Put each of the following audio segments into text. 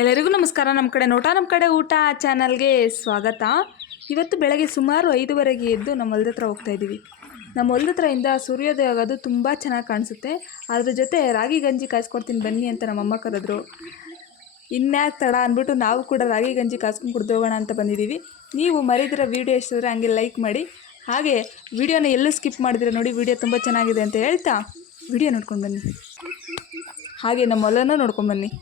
ಎಲ್ಲರಿಗೂ ನಮಸ್ಕಾರ. ನಮ್ಮ ಕಡೆ ನೋಟ ನಮ್ಮ ಕಡೆ ಊಟ ಚಾನಲ್ಗೆ ಸ್ವಾಗತ. ಇವತ್ತು ಬೆಳಗ್ಗೆ ಸುಮಾರು 5:30ಗೆ ಎದ್ದು ನಮ್ಮ ಹೊಲದ ಹತ್ರ ಹೋಗ್ತಾ ಇದ್ದೀವಿ. ನಮ್ಮ ಹೊಲದ ಹತ್ರದಿಂದ ಸೂರ್ಯೋದಯ ಆಗೋದು ತುಂಬ ಚೆನ್ನಾಗಿ ಕಾಣಿಸುತ್ತೆ. ಅದ್ರ ಜೊತೆ ರಾಗಿ ಗಂಜಿ ಕಾಯಿಸ್ಕೊಡ್ತೀನಿ ಬನ್ನಿ ಅಂತ ನಮ್ಮಮ್ಮ ಕರೆದ್ರು. ಇನ್ಯಾಕೆ ತಡ ಅಂದ್ಬಿಟ್ಟು ನಾವು ಕೂಡ ರಾಗಿ ಗಂಜಿ ಕಾಯಿಸ್ಕೊಂಡು ಕುಡ್ದು ಹೋಗೋಣ ಅಂತ ಬಂದಿದ್ದೀವಿ. ನೀವು ಮರಿದಿರೋ ವೀಡಿಯೋ ಇಷ್ಟಿದ್ರೆ ಹಂಗೆ ಲೈಕ್ ಮಾಡಿ, ಹಾಗೆ ವಿಡಿಯೋನ ಎಲ್ಲೂ ಸ್ಕಿಪ್ ಮಾಡಿದ್ರೆ ನೋಡಿ, ವಿಡಿಯೋ ತುಂಬ ಚೆನ್ನಾಗಿದೆ ಅಂತ ಹೇಳ್ತಾ ವಿಡಿಯೋ ನೋಡ್ಕೊಂಡು ಬನ್ನಿ. ಹಾಗೆ ನಮ್ಮ ಹೊಲನೂ ನೋಡ್ಕೊಂಡು ಬನ್ನಿ.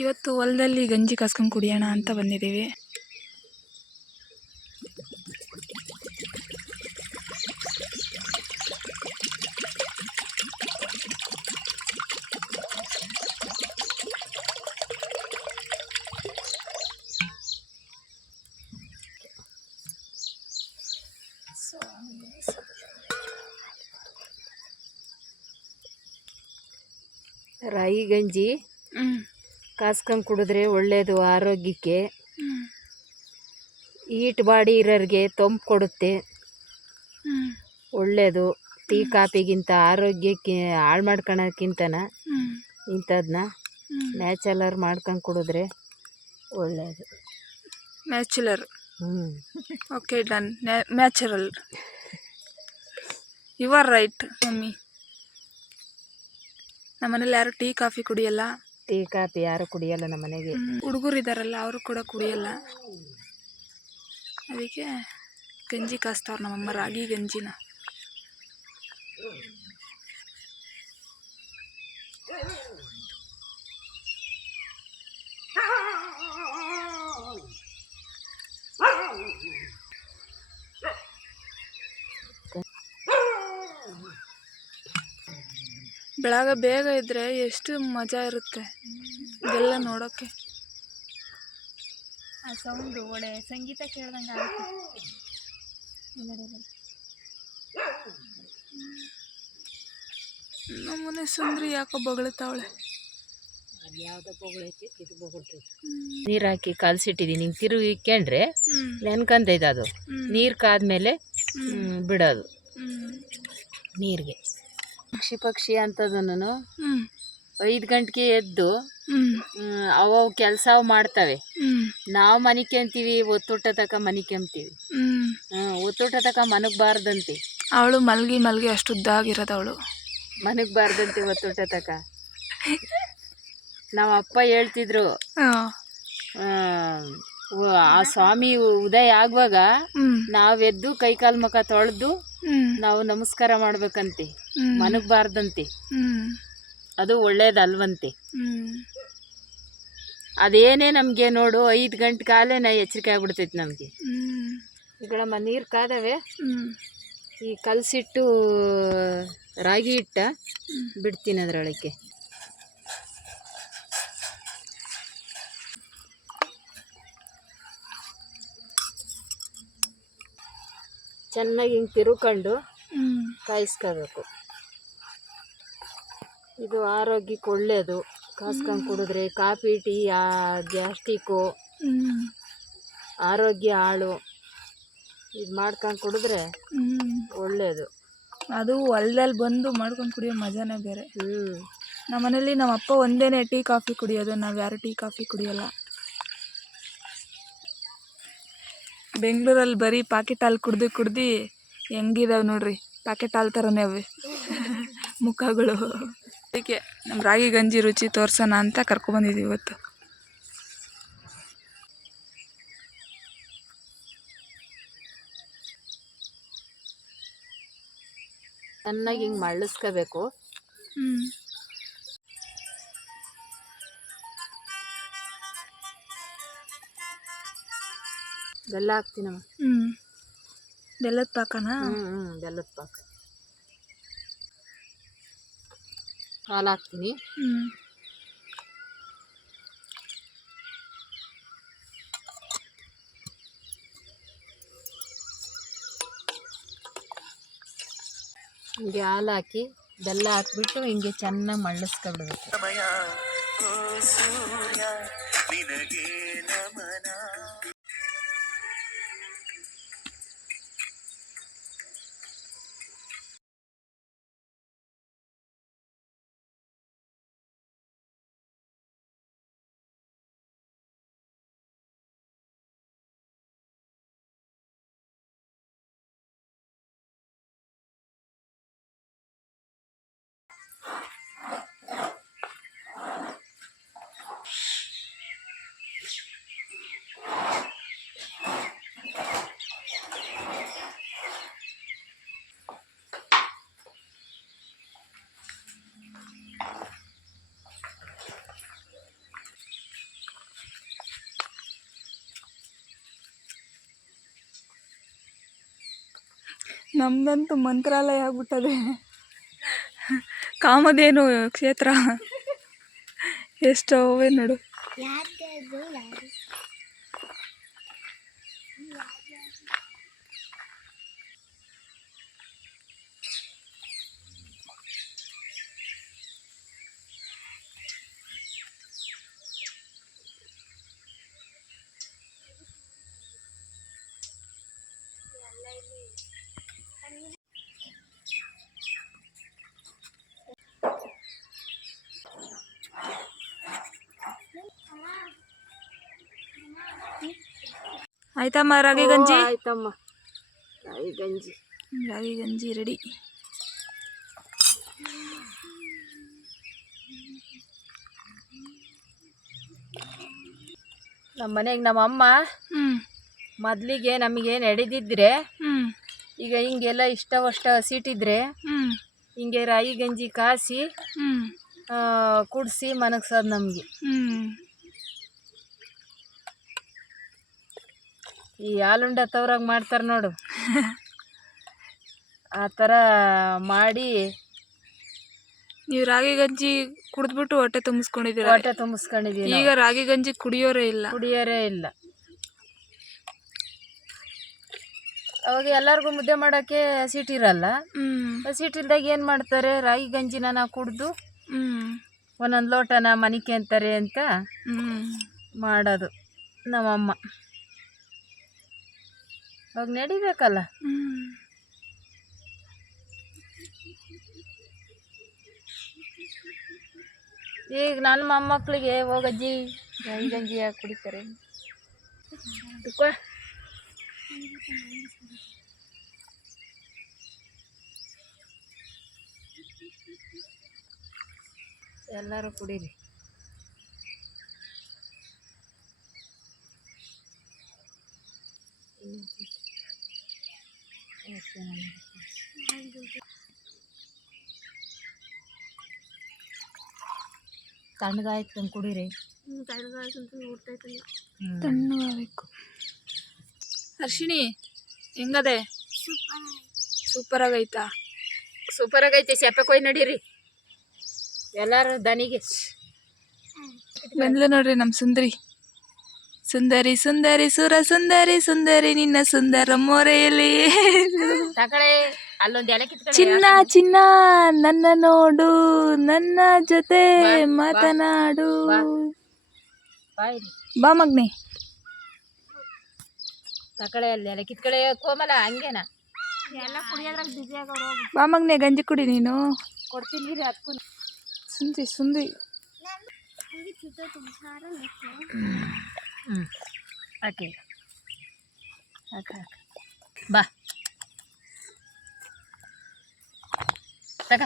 ಇವತ್ತು ಹೊಲದಲ್ಲಿ ಗಂಜಿ ಕಾಸ್ಕೊಂಡು ಕುಡಿಯೋಣ ಅಂತ ಬಂದಿದ್ದೀವಿ. ರಾಗಿ ಗಂಜಿ ಕಾಸ್ಕೊಂಡು ಕುಡಿದ್ರೆ ಒಳ್ಳೆಯದು ಆರೋಗ್ಯಕ್ಕೆ. ಹೀಟ್ ಬಾಡಿ ಇರೋರಿಗೆ ತಂಪು ಕೊಡುತ್ತೆ, ಒಳ್ಳೆಯದು. ಟೀ ಕಾಫಿಗಿಂತ ಆರೋಗ್ಯಕ್ಕೆ ಹಾಳು ಮಾಡ್ಕೊಳಕ್ಕಿಂತನ ಇಂಥದನ್ನ ನ್ಯಾಚುರಲ್ ಮಾಡ್ಕೊಂಡು ಕುಡಿದ್ರೆ ಒಳ್ಳೆಯದು. Natural, okay done. Natural, you are right mummy. ನಮ್ಮನೇಲಿ ಯಾರು ಟೀ ಕಾಫಿ ಕುಡಿಯಲ್ಲ. ಟೀ ಕಾಫಿ ಯಾರು ಕುಡಿಯಲ್ಲ ನಮ್ಮ ಮನೆಗೆ. ಹುಡುಗರು ಇದ್ದಾರಲ್ಲ, ಅವರು ಕೂಡ ಕುಡಿಯಲ್ಲ. ಅದಕ್ಕೆ ಗಂಜಿ ಕಾಸ್ತಾವ್ರು ನಮ್ಮಮ್ಮ, ರಾಗಿ ಗಂಜಿನ. ಬೆಳಗ್ಗೆ ಬೇಗ ಇದ್ದರೆ ಎಷ್ಟು ಮಜಾ ಇರುತ್ತೆ ಇದೆಲ್ಲ ನೋಡೋಕ್ಕೆ. ಆ ಸೌಂಡು ಒಳ್ಳೆ ಸಂಗೀತ ಕೇಳ್ದಂಗೆ ಆಗುತ್ತೆ. ನಮ್ಮನೆ ಸುಂದ್ರಿ ಯಾಕೋ ಬೊಗಳ್ತಾವಳೆ. ಯಾವುದೋ ಬೊಗಳೈತಿ, ಇದು ಬೊಗಳ್ತೈತಿ. ನೀರು ಹಾಕಿ ಕಲಸಿಟ್ಟಿದ್ದೀನಿ. ಹಿಂಗೆ ತಿರುಗಿ ಇಕ್ಕೊಂಡ್ರೆ ನೆನ್ಕಂತೈತೆ. ಅದು ನೀರು ಕಾದ್ಮೇಲೆ ಬಿಡೋದು ನೀರಿಗೆ. ಪಕ್ಷಿ ಅಂತದನ್ನು 5 ಗಂಟೆಗೆ ಎದ್ದು ಅವು ಕೆಲಸ ಮಾಡ್ತವೆ. ನಾವು ಮನಿಕೊಂತೀವಿ, ಒತ್ತೂಟ ತಕ ಮನಿಕೊಂತೀವಿ. ಒತ್ತೂಟ ತಕ ಮನಗಬಾರ್ದಂತೆ. ಅವಳು ಮಲ್ಗಿ ಮಲ್ಗಿ ಅಷ್ಟು ಉದ್ದಾಗಿರೋದು ಅವಳು. ಮನಗಬಾರ್ದಂತೆ ಒತ್ತೂಟ ತಕ. ನಮ್ಮ ಅಪ್ಪ ಹೇಳ್ತಿದ್ರು, ಆ ಸ್ವಾಮಿ ಉದಯ ಆಗುವಾಗ ನಾವೆದ್ದು ಕೈಕಾಲು ಮುಖ ತೊಳೆದು ನಾವು ನಮಸ್ಕಾರ ಮಾಡ್ಬೇಕಂತೆ, ಮನಗಬಾರ್ದಂತೆ. ಅದು ಒಳ್ಳೇದಲ್ವಂತೆ. ಅದೇನೇ ನಮಗೆ ನೋಡು 5 ಗಂಟೆ ಕಾಲೇ ಎಚ್ಚರಿಕೆ ಆಗ್ಬಿಡ್ತೈತಿ ನಮಗೆ. ಈಗಳಮ್ಮ ನೀರು ಕಾದವೆ. ಈ ಕಲಸಿಟ್ಟು ರಾಗಿ ಹಿಟ್ಟ ಬಿಡ್ತೀನಿ ಅದರೊಳಗೆ. ಚೆನ್ನಾಗಿ ಹಿಂಗೆ ತಿರುಕೊಂಡು ಕಾಯಿಸ್ಕೋಬೇಕು. ಇದು ಆರೋಗ್ಯಕ್ಕೆ ಒಳ್ಳೆಯದು. ಕಾಸ್ಕೊಂಡು ಕುಡಿದ್ರೆ ಕಾಫಿ ಟೀ ಗ್ಯಾಸ್ಟಿಕ್ಕು, ಆರೋಗ್ಯ ಹಾಳು. ಇದು ಮಾಡ್ಕೊಂಡು ಕುಡಿದ್ರೆ ಒಳ್ಳೆಯದು. ಅದು ಹೊಲದಲ್ಲಿ ಬಂದು ಮಾಡ್ಕೊಂಡು ಕುಡಿಯೋ ಮಜಾನೇ ಬೇರೆ. ನಮ್ಮ ಮನೇಲಿ ನಮ್ಮ ಅಪ್ಪ ಒಂದೇ ಟೀ ಕಾಫಿ ಕುಡಿಯೋದು, ನಾವು ಯಾರು ಟೀ ಕಾಫಿ ಕುಡಿಯೋಲ್ಲ. ಬೆಂಗಳೂರಲ್ಲಿ ಬರೀ ಪಾಕೆಟ್ ಹಾಲು ಕುಡ್ದು ಹೆಂಗಿದಾವೆ ನೋಡ್ರಿ, ಪ್ಯಾಕೆಟ್ ಹಾಲು ಥರನೇ ಅವೆ ಮುಖಗಳು. ಅದಕ್ಕೆ ನಮ್ಮ ರಾಗಿ ಗಂಜಿ ರುಚಿ ತೋರ್ಸೋಣ ಅಂತ ಕರ್ಕೊಬಂದಿದ್ದೀವಿ ಇವತ್ತು. ಚೆನ್ನಾಗಿ ಹಿಂಗೆ ಮಳ್ಳಿಸ್ಕೋಬೇಕು. ಬೆಲ್ಲ ಹಾಕ್ತೀನಮ್ಮ. ಬೆಲ್ಲದ ಪಾಕನಾ? ಬೆಲ್ಲದ ಪಾಕ. ಹಾಲು ಹಾಕ್ತೀನಿ. ಹಿಂಗೆ ಹಾಲು ಹಾಕಿ ಬೆಲ್ಲ ಹಾಕ್ಬಿಟ್ಟು ಹಿಂಗೆ ಚೆನ್ನಾಗಿ ಮಳ್ಳಿಸ್ಕೊಬಿಡ್ಬೇಕು. ನಮ್ದಂತೂ ಮಂತ್ರಾಲಯ ಆಗ್ಬಿಟ್ಟದೆ. ಕಾಮಧೇನು ಕ್ಷೇತ್ರ ಎಷ್ಟು ಅವೇ ನೋಡು. ಆಯ್ತಮ್ಮ ರಾಗಿ ಗಂಜಿ? ಆಯ್ತಮ್ಮ, ರಾಗಿ ಗಂಜಿ ರೆಡಿ. ನಮ್ಮ ಮನೆಗೆ ನಮ್ಮ ಅಮ್ಮ ಮೊದಲಿಗೆ ನಮಗೆ ನಡೆದಿದ್ರೆ ಈಗ ಹಿಂಗೆಲ್ಲ ಇಷ್ಟವಷ್ಟ ಹಸಿಟ್ಟಿದ್ರೆ ಹಿಂಗೆ ರಾಗಿ ಗಂಜಿ ಕಾಸಿ ಕುಡಿಸಿ ಮನಗ್ಸೋದು ನಮಗೆ. ಈ ಹಾಲುಂಡ ತವ್ರಾಗ ಮಾಡ್ತಾರೆ ನೋಡು, ಆ ಥರ ಮಾಡಿ ನೀವು ರಾಗಿ ಗಂಜಿ ಕುಡಿದ್ಬಿಟ್ಟು ಹೊಟ್ಟೆ ತುಂಬಿಸ್ಕೊಂಡಿದ್ದೀರ? ಹೊಟ್ಟೆ ತುಂಬಿಸ್ಕೊಂಡಿದ್ದೀವಿ. ಈಗ ರಾಗಿ ಗಂಜಿ ಕುಡಿಯೋರೇ ಇಲ್ಲ. ಅವಾಗ ಎಲ್ಲರಿಗೂ ಮುದ್ದೆ ಮಾಡೋಕ್ಕೆ ಹಸಿಟ್ಟಿರಲ್ಲ. ಹಸಿಟ್ಟಿಲ್ದಾಗ ಏನು ಮಾಡ್ತಾರೆ, ರಾಗಿ ಗಂಜಿನ ನಾವು ಕುಡಿದು ಒಂದೊಂದು ಲೋಟನ ಮನಿಕೆ ಅಂತಾರೆ ಅಂತ ಮಾಡೋದು ನಮ್ಮಮ್ಮ. ಅವಾಗ ನಡಿಬೇಕಲ್ಲ. ಈಗ ನನ್ನ ಮೊಮ್ಮಕ್ಕಳಿಗೆ ಹೋಗಜ್ಜಿ ರಾಗಿ ಗಂಜಿ ಯಾಕೆ ಕುಡಿತಾರೆ ಎಲ್ಲರೂ ಕುಡೀರಿ. ತಣ್ಣಗಾಯ್ತು ಅಂತ ಕುಡೀರಿ. ತಣ್ಣಗಾಗಬೇಕು. ಹರ್ಷಿಣಿ ಹೆಂಗದೆ? ಸೂಪರ್ ಆಗೈತಾ? ಸೂಪರ್ ಆಗೈತೆ. ಸೆಪ್ಪೆ ಕೊಯ್ ನಡೀರಿ ಎಲ್ಲರೂ ದನಿಗೆ. ಬಂದ್ಲು ನೋಡ್ರಿ ನಮ್ಮ ಸುಂದರಿ. ಸುಂದರಿ ಸುಂದರಿ ಸುರ ಸುಂದರಿ ಸುಂದರಿ ನಿನ್ನ ಸುಂದರ ಮೋರೆಯಲ್ಲಿ ತಕಳೆ ಅಲ್ಲೊಂದು ಎಲೆ ಕಿತ್ಕೊಳ್ಳಿ. ಚಿನ್ನ ಚಿನ್ನ ನನ್ನ ನೋಡು, ನನ್ನ ಜೊತೆ ಮಾತನಾಡು. ಬಾ ಮಗ್ನೆ. ತಕಳೆ ಅಲ್ಲಿ ಎಲೆ ಕಿತ್ಕೊಳ್ಳಿ ಕೋಮಲ. ಹಂಗೇನಾ ಬಾ ಮಗ್ನೆ, ಗಂಜಿ ಕುಡಿ ನೀನು. ಕೊಡ್ತೀನಿ ಅದಕ್ಕೂ. ಸುಂದ್ರಿ ಸುಂದ್ರಿ. ಹಾಕಿ ಬಾ ತಗ.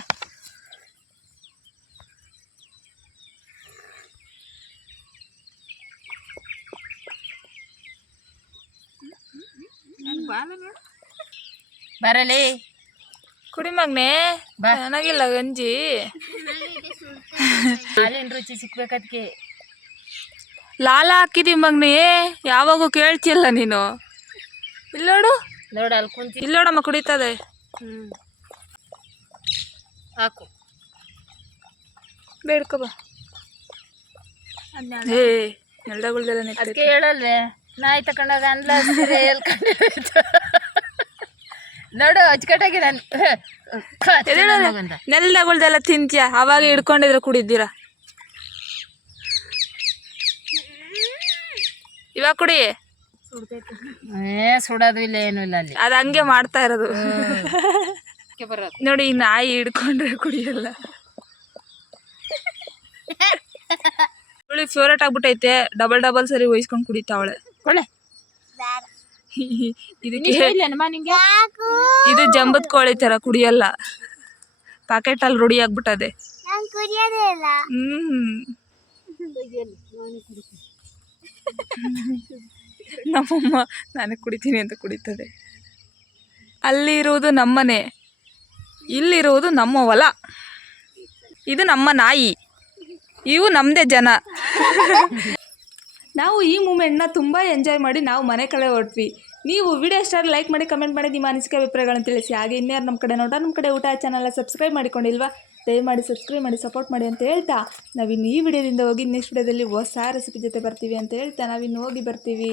ಬರಲಿ ಕುಡಿ ಮಗ್ನೆ, ಚೆನ್ನಾಗಿಲ್ಲ ಗಂಜಿ. ಹಾಲಿನ ರುಚಿ ಸಿಕ್ಬೇಕದಕ್ಕೆ. ಲಾಲ ಹಾಕಿದೀವಿ ಮಗ್ನೆ, ಯಾವಾಗೂ ಕೇಳ್ತಿಯಲ್ಲ ನೀನು. ಇಲ್ಲಿ ನೋಡು, ನೋಡು ಅಲ್ಲಿ ಕುಂತಿ. ಇಲ್ಲಿ ನೋಡಮ್ಮ ಕುಡಿತದೆ. ಹಾಕು. ಬೇಡ್ಕೊ ಬಾ. ಏ ನೆಲ್ದಾಗುಳ್ದೆಲ್ಲ ಅದಕ್ಕೆ ಹೇಳಲ್ವೇ ನಾಯಿ ತಕೊಂಡಾಗ ಅಂದ್ಲ ನೋಡು ಅಚ್ಚುಕಟ್ಟಾಗಿ ನಾನು ನೆಲ್ದಾಗುಳ್ದೆಲ್ಲ ತಿಂತೀಯ, ಅವಾಗ ಹಿಡ್ಕೊಂಡಿದ್ರೆ ಕುಡಿದ್ದೀರಾ. ಇವಾಗ ಕುಡಿ. ಸುಡೋದು ಇಲ್ಲ ಏನು ಇಲ್ಲ ಅಲ್ಲಿ, ಅದು ಹಂಗೆ ಮಾಡ್ತಾ ಇರೋದು. ಬರೋದು ನೋಡಿ ಈ ನಾಯಿ ಹಿಡ್ಕೊಂಡ್ರೆ ಕುಡಿಯಲ್ಲ. ಫೇವ್ರೇಟ್ ಆಗ್ಬಿಟ್ಟೈತೆ, ಡಬಲ್ ಸರಿ ವಹಿಸ್ಕೊಂಡು ಕುಡಿತಾವಳೆ. ಒಳ್ಳೆ ಇದಕ್ಕೆ ಇದು ಜಂಬದ ಕೋಳಿ ತರ ಕುಡಿಯಲ್ಲ, ಪ್ಯಾಕೆಟ್ ಅಲ್ಲಿ ರೂಢಿ ಆಗ್ಬಿಟ್ಟದೆ. ನಮ್ಮಮ್ಮ ನಾನು ಕುಡಿತೀನಿ ಅಂತ ಕುಡಿತದೆ. ಅಲ್ಲಿರುವುದು ನಮ್ಮನೆ, ಇಲ್ಲಿರುವುದು ನಮ್ಮ ಹೊಲ, ಇದು ನಮ್ಮ ನಾಯಿ, ಇವು ನಮ್ಮದೇ ಜನ. ನಾವು ಈ ಮೂಮೆಂಟ್ನ ತುಂಬ ಎಂಜಾಯ್ ಮಾಡಿ ನಾವು ಮನೆ ಕಡೆ ಹೊರಟ್ವಿ. ನೀವು ವಿಡಿಯೋ ಇಷ್ಟ ಲೈಕ್ ಮಾಡಿ, ಕಮೆಂಟ್ ಮಾಡಿ, ನಿಮ್ಮ ಅನಿಸಿಕೆ ಅಭಿಪ್ರಾಯಗಳನ್ನು ತಿಳಿಸಿ. ಹಾಗೆ ಇನ್ಯಾರು ನಮ್ಮ ಕಡೆ ನಮ್ಮ ಕಡೆ ಊಟ ಚಾನಲ್ನ ಸಬ್ಸ್ಕ್ರೈಬ್ ಮಾಡಿಕೊಂಡಿಲ್ವಾ, ದಯಮಾಡಿ ಸಬ್ಸ್ಕ್ರೈಬ್ ಮಾಡಿ ಸಪೋರ್ಟ್ ಮಾಡಿ ಅಂತ ಹೇಳ್ತಾ, ನಾವಿನ್ನು ಈ ವಿಡಿಯೋದಿಂದ ಹೋಗಿ ನೆಕ್ಸ್ಟ್ ವಿಡಿಯೋದಲ್ಲಿ ಹೊಸ ರೆಸಿಪಿ ಜೊತೆ ಬರ್ತೀವಿ ಅಂತ ಹೇಳ್ತಾ ನಾವಿನ್ನು ಹೋಗಿ ಬರ್ತೀವಿ.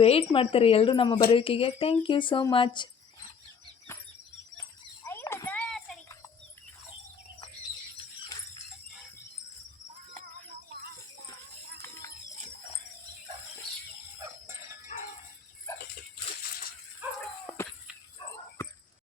ವೆಯ್ಟ್ ಮಾಡ್ತಾರೆ ಎಲ್ಲರೂ ನಮ್ಮ ಬರೋಕೆಗೆ. Thank you so much.